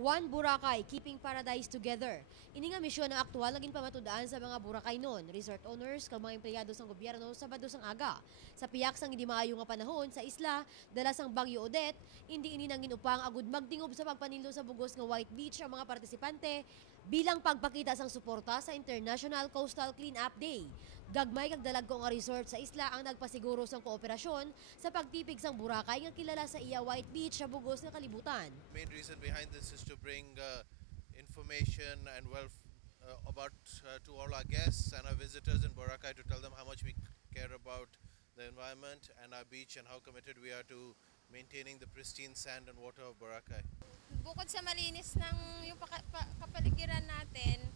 One Boracay, Keeping Paradise Together. Ini nga misyon na aktual naging pamatudaan sa mga Boracay noon, resort owners, kag mga empleyado sa gobyerno Sabado sang aga. Sa piyak sang hindi maayo nga panahon sa isla, dala sang Bagyo Odette, hindi ini nangin upang agud magtingob sa pagpanilo sa bugos nga White Beach ang mga partisipante bilang pagpakita sang suporta sa International Coastal Cleanup Day. Gagmay kag dalagko nga resort sa isla ang nagpasiguro sang kooperasyon sa pagtipig sang Boracay nga kilala sa iya White Beach sa bugos nga kalibutan. Main reason behind this is to bring information and about to all our guests and our visitors in Boracay, to tell them how much we care about the environment and our beach and how committed we are to maintaining the pristine sand and water of Boracay. Bukod sa malinis ng yung kapaligiran natin,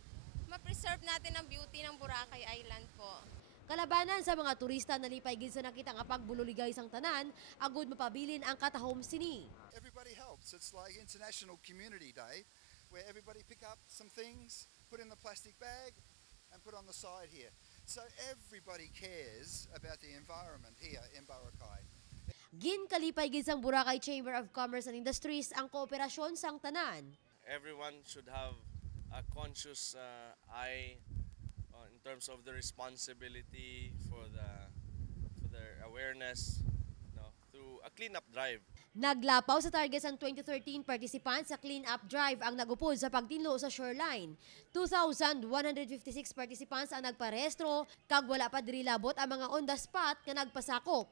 ma-preserve natin ang beauty ng Boracay Island po. Kalabanan sa mga turista na lipay gid sa nakita nga pagbululigay sang tanan, agud mapabilin ang katahom sini. Everybody helps. It's like International Community Day, where everybody pick up some things, put in the plastic bag, and put on the side here. So everybody cares about the environment here in Boracay. Ginkalipay gid sang Boracay Chamber of Commerce and Industries ang kooperasyon sang tanan. Everyone should have a conscious eye in terms of the responsibility for their awareness, through a cleanup drive. Naglapaw sa target ang 2013 participants sa clean-up drive ang nagupod sa pagtinlo sa shoreline. 2,156 participants ang nagparehistro, kag wala pa diri labot ang mga on the spot nga nagpasakop.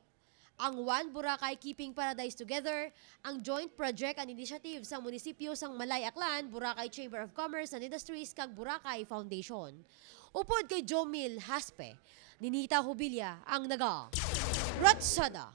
Ang One Boracay Keeping Paradise Together, ang joint project and initiative sa munisipyo sang Malay Aklan, Boracay Chamber of Commerce and Industries kag Boracay Foundation. Upod kay Jomil Haspe, Ninita Hubilia ang naga. Ratsada!